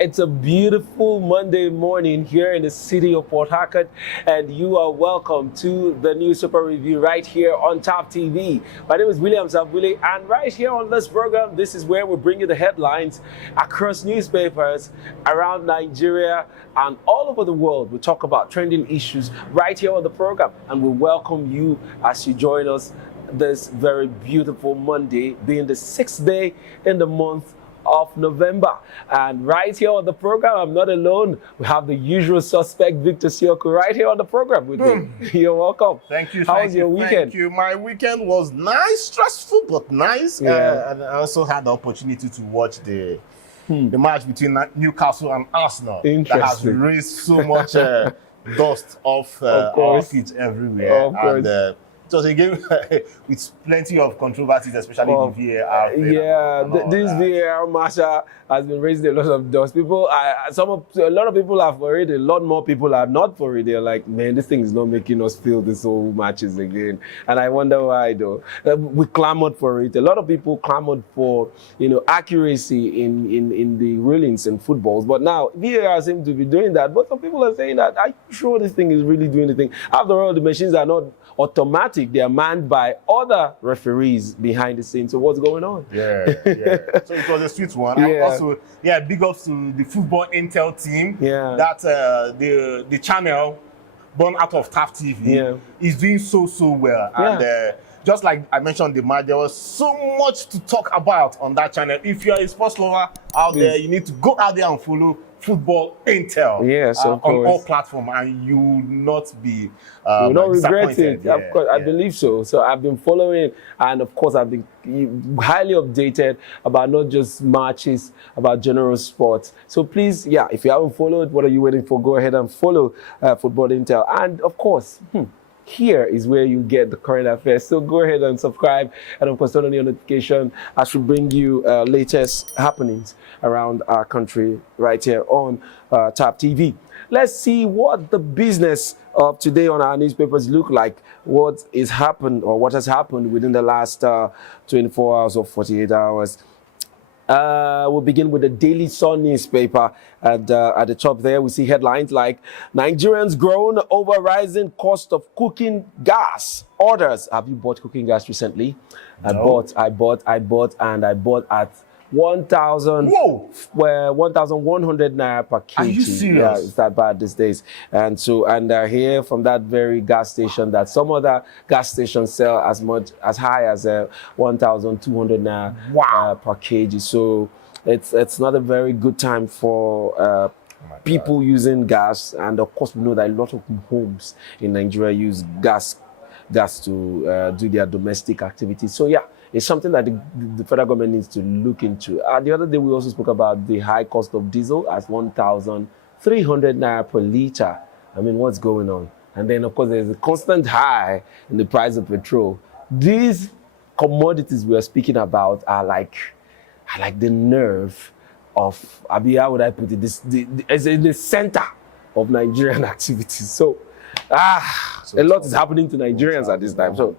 It's a beautiful Monday morning here in the city of Port Harcourt, and you are welcome to the Newspaper Review right here on Top TV. My name is William Zabuli, and right here on this program, this is where we bring you the headlines across newspapers around Nigeria and all over the world. We talk about trending issues right here on the program, and we welcome you as you join us this very beautiful Monday, being the 6th day in the month of November. And right here on the program, I'm not alone. We have the usual suspect, Victor Sioku, right here on the program with me. You're welcome. Thank you. How was your weekend? Thank you. My weekend was nice, stressful, but nice. Yeah. And I also had the opportunity to watch the match between Newcastle and Arsenal. That has raised so much dust off our feet everywhere. Of course. And, it was a game with plenty of controversies, especially the VAR. This VAR matter has been raising a lot of dust. A lot of people are for it. A lot more people are not for it. They're like, man, this thing is not making us feel this whole matches again. And I wonder why, though. We clamored for it. A lot of people clamored for, accuracy in the rulings in footballs. But now VAR seems to be doing that. But some people are saying that, are you sure this thing is really doing anything? After all, the machines are not automatic. They are manned by other referees behind the scenes. So what's going on? Yeah. So it was a sweet one. Yeah. And also, big ups to the football intel team. Yeah. That the channel born out of TAF TV is doing so well. And just like I mentioned, the match, there was so much to talk about on that channel. If you're a sports lover out there, you need to go out there and follow Football Intel. Yes, of on course. all platforms, and you will not be you will not regret disappointed. it. Of course, I believe so. So I've been following, and of course, I've been highly updated about not just matches, about general sports. So please, if you haven't followed, what are you waiting for? Go ahead and follow Football Intel. And of course, here is where you get the current affairs. So go ahead and subscribe, and of course turn on your notification as we bring you latest happenings around our country right here on Top TV. Let's see what the business of today on our newspapers look like, what is happened or what has happened within the last 24 hours or 48 hours. We'll begin with the Daily Sun newspaper. At the top there, we see headlines like Nigerians groan over rising cost of cooking gas. Orders. Have you bought cooking gas recently? No. I bought at 1,100 naira per kg. Are you serious? Yeah, it's that bad these days. And here from that very gas station that some other gas stations sell as high as 1,200 naira per kg. So it's not a very good time for people using gas. And of course, we know that a lot of homes in Nigeria use gas to do their domestic activities. So it's something that the federal government needs to look into. The other day, we also spoke about the high cost of diesel as 1,300 naira per liter. I mean, what's going on? And then, of course, there's a constant high in the price of petrol. These commodities we are speaking about are like the nerve of, how would I put it? It's in the center of Nigerian activities. So a lot is happening to Nigerians at this time. So,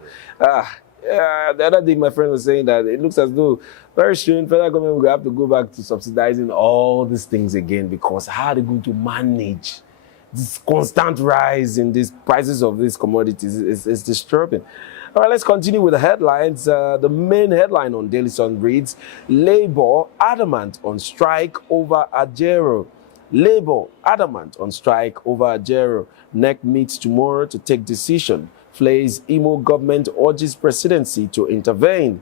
the other day, my friend was saying that it looks as though very soon federal government will have to go back to subsidizing all these things again, because how are they going to manage this constant rise in these prices of these commodities? Is disturbing. All right, let's continue with the headlines. The main headline on Daily Sun reads, Labour adamant on strike over Ajaero. Labour adamant on strike over Ajaero. NEC meets tomorrow to take decision. Flay's Imo government urges presidency to intervene.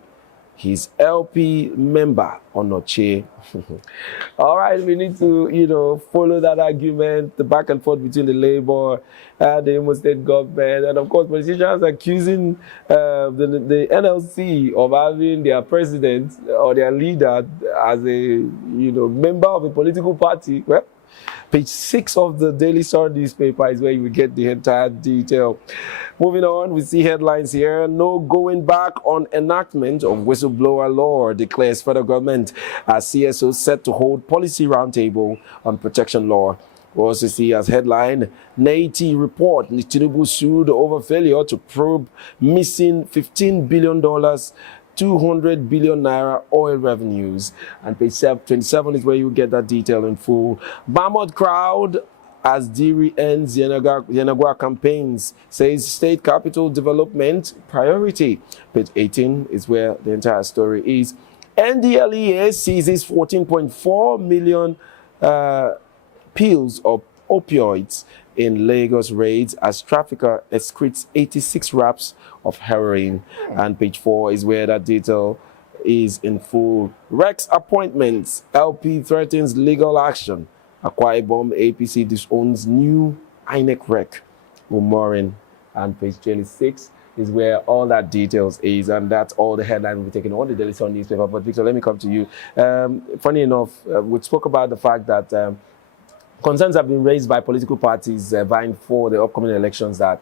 His LP member, Onoche. All right, we need to, follow that argument, the back and forth between the Labour and the Imo State government. And of course, politicians accusing the NLC of having their president or their leader as a, member of a political party. Well, page 6 of the Daily Sun newspaper is where you will get the entire detail. Moving on, we see headlines here. No going back on enactment of whistleblower law, declares federal government as CSO set to hold policy roundtable on protection law. We also see as headline, NAIT report, Tinubu sued over failure to probe missing $15 billion 200 billion naira oil revenues. And page 27 is where you get that detail in full. Bamod crowd as Diri ends Yenagua campaigns, says state capital development priority. Page 18 is where the entire story is. NDLEA seizes 14.4 million pills of opioids in Lagos raids as trafficker excretes 86 wraps of heroin. And page 4 is where that detail is in full. Rex appointments. LP threatens legal action. Akwa Ibom APC disowns new INEC rec. Umorin. And page 26 is where all that details is, and that's all the headline we're taking on the Daily Sun newspaper. But Victor, let me come to you. Funny enough, we spoke about the fact that concerns have been raised by political parties vying for the upcoming elections that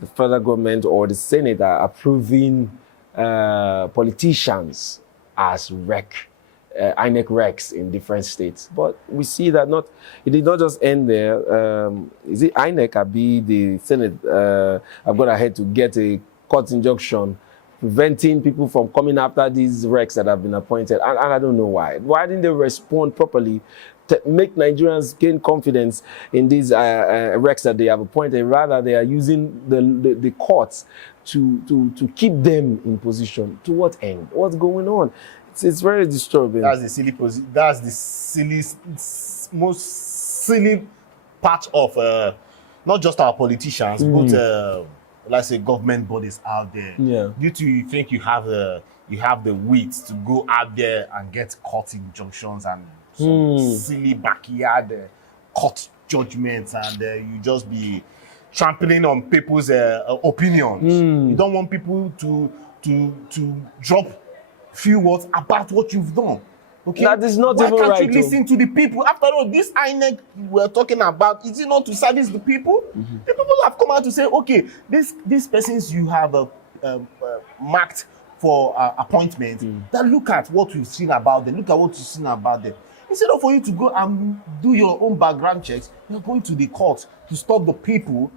the federal government or the Senate are approving politicians as INEC recs in different states. But we see that it did not just end there. Is it INEC or be the Senate have gone ahead to get a court injunction preventing people from coming after these recs that have been appointed? And I don't know why. Why didn't they respond properly to make Nigerians gain confidence in these recs that they have appointed? Rather, they are using the courts to keep them in position. To what end? What's going on? It's very disturbing. That's the most silly part of not just our politicians, but let's say government bodies out there. Yeah. Due to you think you have the wit to go out there and get court injunctions and some silly backyard court judgments, and you just be trampling on people's opinions. You don't want people to drop few words about what you've done. Okay, that is not even right. Why can't you listen to the people? After all, this INEC we're talking about, is it not to service the people? The people have come out to say, okay, these persons you have marked for appointment, that look at what we've seen about them, look at what you've seen about them. Instead of for you to go and do your own background checks, you're going to the court to stop the people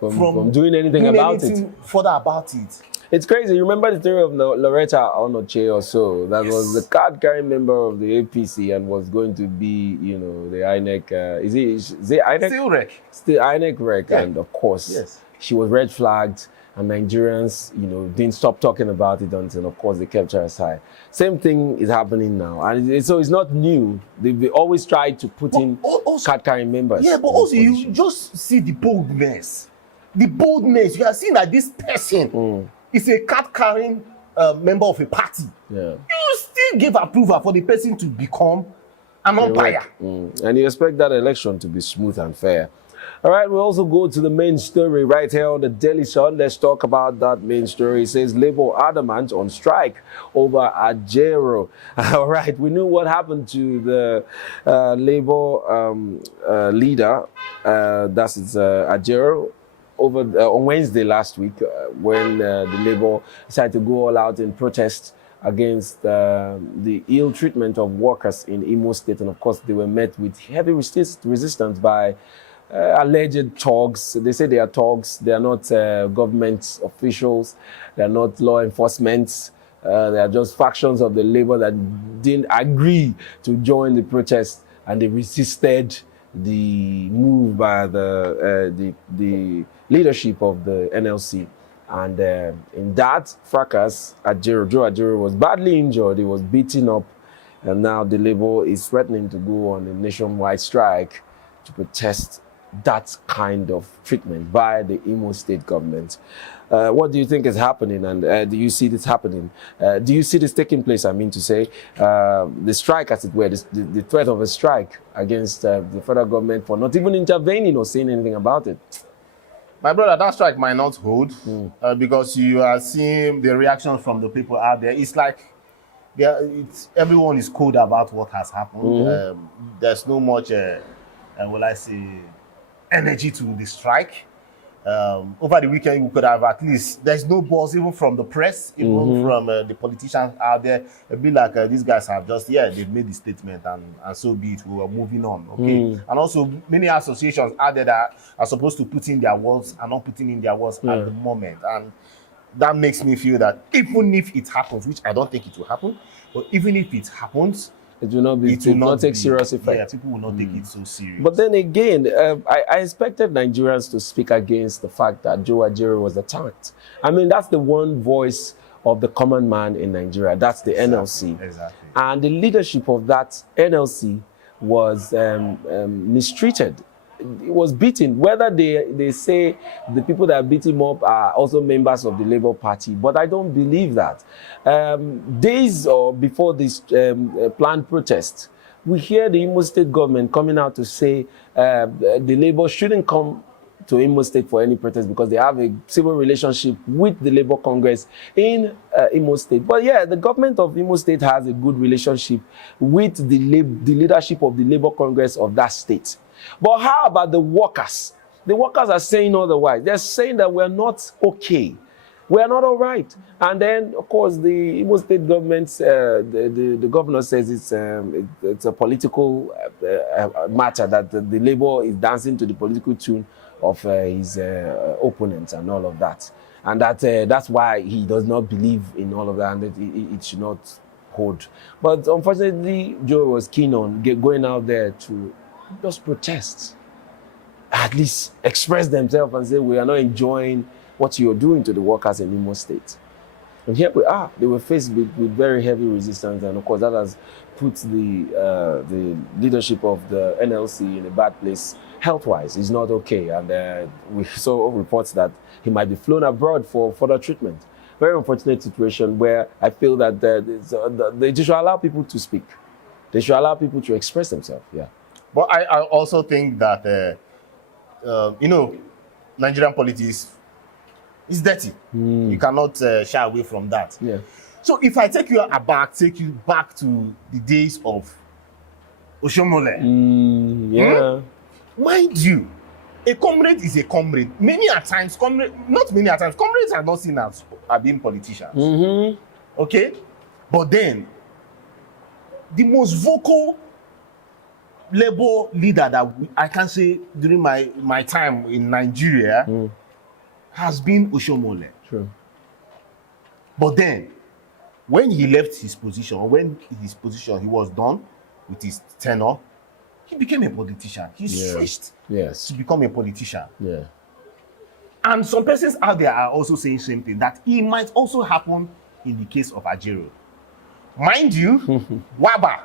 from doing anything further about it. It's crazy. You remember the story of Loretta Onoche or so? That was the card-carrying member of the APC and was going to be, the INEC. Is it INEC? Still INEC rec. Yeah. And of course, she was red flagged, and Nigerians, didn't stop talking about it until, of course, they kept her aside. Same thing is happening now, and so it's not new. They always try to put in card-carrying members. Yeah, but also you just see the boldness. The boldness. You are seeing that this person is a card-carrying member of a party. Yeah. You still give approval for the person to become an umpire. And you expect that election to be smooth and fair. All right, we'll also go to the main story right here on the Daily Sun. Let's talk about that main story. It says Labour Adamant on strike over Ajaero. All right, we knew what happened to the Labour leader, that's Ajaero, on Wednesday last week when the Labour decided to go all out in protest against the ill treatment of workers in Imo State. And of course, they were met with heavy resistance by alleged thugs. They say they are thugs. They are not government officials. They are not law enforcement. They are just factions of the Labour that didn't agree to join the protest, and they resisted the move by the leadership of the NLC. And in that fracas, Joe Ajaero was badly injured. He was beaten up, and now the Labour is threatening to go on a nationwide strike to protest that kind of treatment by the Imo State government. What do you think is happening, and do you see this happening? Do you see this taking place? I mean to say, the strike, as it were, the threat of a strike against the federal government for not even intervening or saying anything about it. My brother, that strike might not hold because you are seeing the reaction from the people out there. It's like everyone is cold about what has happened. There's no much, energy to the strike. Over the weekend, we could have at least, there's no buzz even from the press, even from the politicians out there. It'd be like these guys have just, they've made the statement and so be it, we are moving on, okay? And also, many associations out there that are supposed to put in their words are not putting in their words at the moment. And that makes me feel that even if it happens, which I don't think it will happen, but even if it happens, it will not be. It will not take be, serious effect. Yeah, people will not take it so serious. But then again, I expected Nigerians to speak against the fact that Joe Ajaero was attacked. I mean, that's the one voice of the common man in Nigeria. That's the NLC. Exactly. And the leadership of that NLC was mistreated. It was beaten. Whether they say the people that beat him up are also members of the Labour Party, but I don't believe that. Days or before this planned protest, we hear the Imo State government coming out to say the Labour shouldn't come to Imo State for any protest because they have a civil relationship with the Labour Congress in Imo State. But yeah, the government of Imo State has a good relationship with the leadership of the Labour Congress of that state. But how about the workers? The workers are saying otherwise. They're saying that we're not okay. We're not all right. And then, of course, the Imo State government, the governor says it's a political matter, that the Labour is dancing to the political tune of his opponents and all of that. And that's why he does not believe in all of that, and that it should not hold. But unfortunately, Joe was keen on going out there to just protest, at least express themselves and say, we are not enjoying what you're doing to the workers in Imo State. And here we are. They were faced with very heavy resistance, and of course that has put the leadership of the NLC in a bad place health-wise. It's not okay, and we saw reports that he might be flown abroad for further treatment. Very unfortunate situation where I feel that they should allow people to speak. They should allow people to express themselves. Yeah. But I also think that, Nigerian politics is dirty. You cannot shy away from that. Yeah. So if I take you back to the days of Oshomole. Yeah. Mind you, a comrade is a comrade. Not many times, comrades are not seen as being politicians. Okay? But then, the most vocal Labour leader that I can say during my time in Nigeria has been Oshomole. True. But then, when he left his position, he was done with his tenure, he became a politician. He switched to become a politician. Yeah. And some persons out there are also saying the same thing, that it might also happen in the case of Ajaero. Mind you, Waba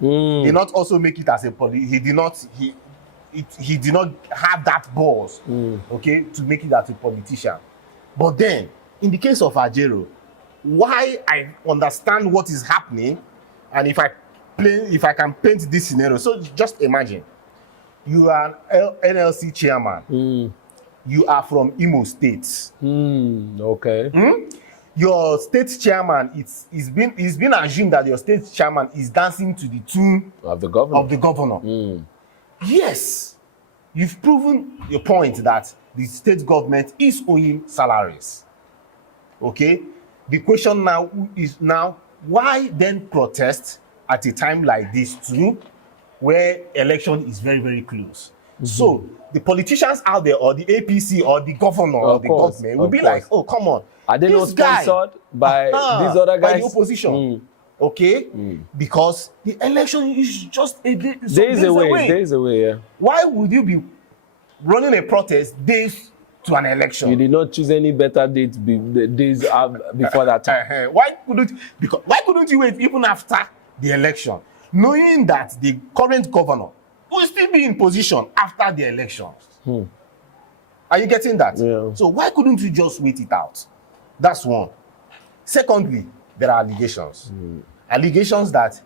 did not also make it as a he did not have that balls, okay, to make it as a politician. But then, in the case of Ajaero, why I understand what is happening, and if I can paint this scenario, so just imagine, you are an NLC chairman, you are from Imo State. Okay. Your state chairman, it's been assumed that your state chairman is dancing to the tune of the governor. Yes, you've proven your point that the state government is owing salaries. Okay, the question now is why then protest at a time like this too, where election is very, very close? So the politicians out there, or the APC, or the governor, or the government will be like, oh, come on. Are they not sponsored by these other guys? By the opposition. Okay? Because the election is just days away, yeah. Why would you be running a protest days to an election? You did not choose any better date days before that time. Why couldn't you wait even after the election, knowing that the current governor will still be in position after the elections? Are you getting that? Yeah. So why couldn't you just wait it out? That's one. Secondly, there are allegations. Allegations that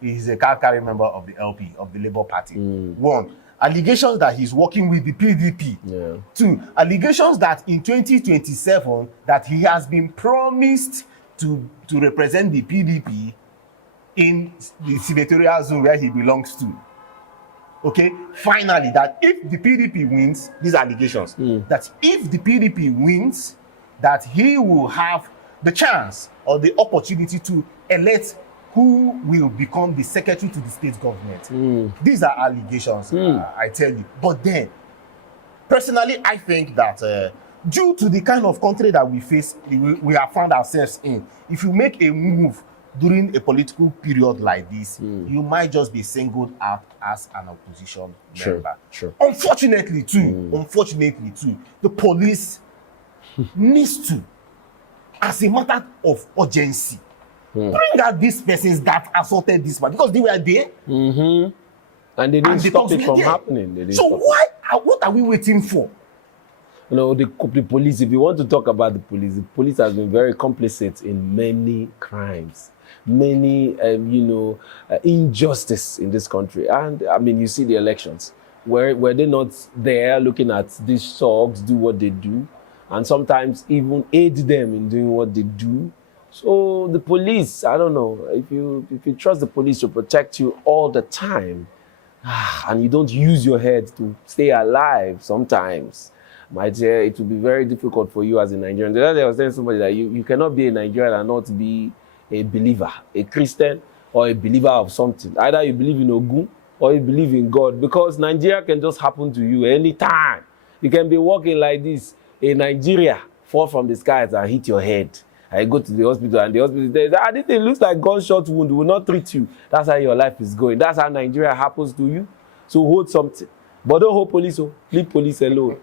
he is a card-carrying member of the LP, of the Labour Party. One, allegations that he's working with the PDP. Yeah. Two, allegations that in 2027 that he has been promised to represent the PDP in the senatorial zone where he belongs to. Okay, finally, that if the PDP wins, these allegations, that if the PDP wins, that he will have the chance or the opportunity to elect who will become the secretary to the state government. These are allegations, I tell you. But then, personally, I think that due to the kind of country that we face, we have found ourselves in, if you make a move during a political period like this, you might just be singled out as an opposition member. Sure. Unfortunately too, the police needs to, as a matter of urgency, bring out these persons that assaulted this man, because they were there. And they didn't stop it from happening. So what are we waiting for? You know, the police, if you want to talk about the police has been very complicit in many crimes, many, injustice in this country. And, I mean, you see the elections. Were they not there looking at these thugs do what they do, and sometimes even aid them in doing what they do? So the police, I don't know, if you trust the police to protect you all the time, and you don't use your head to stay alive sometimes, my dear, it will be very difficult for you as a Nigerian. The other day I was telling somebody that you cannot be a Nigerian and not be a believer, a Christian or a believer of something. Either you believe in Ogun or you believe in God, because Nigeria can just happen to you anytime. You can be walking like this in Nigeria, fall from the skies and hit your head. I go to the hospital and the hospital says, this thing looks like gunshot wound, will not treat you. That's how your life is going. That's how Nigeria happens to you. So hold something. But don't hold police, leave police alone.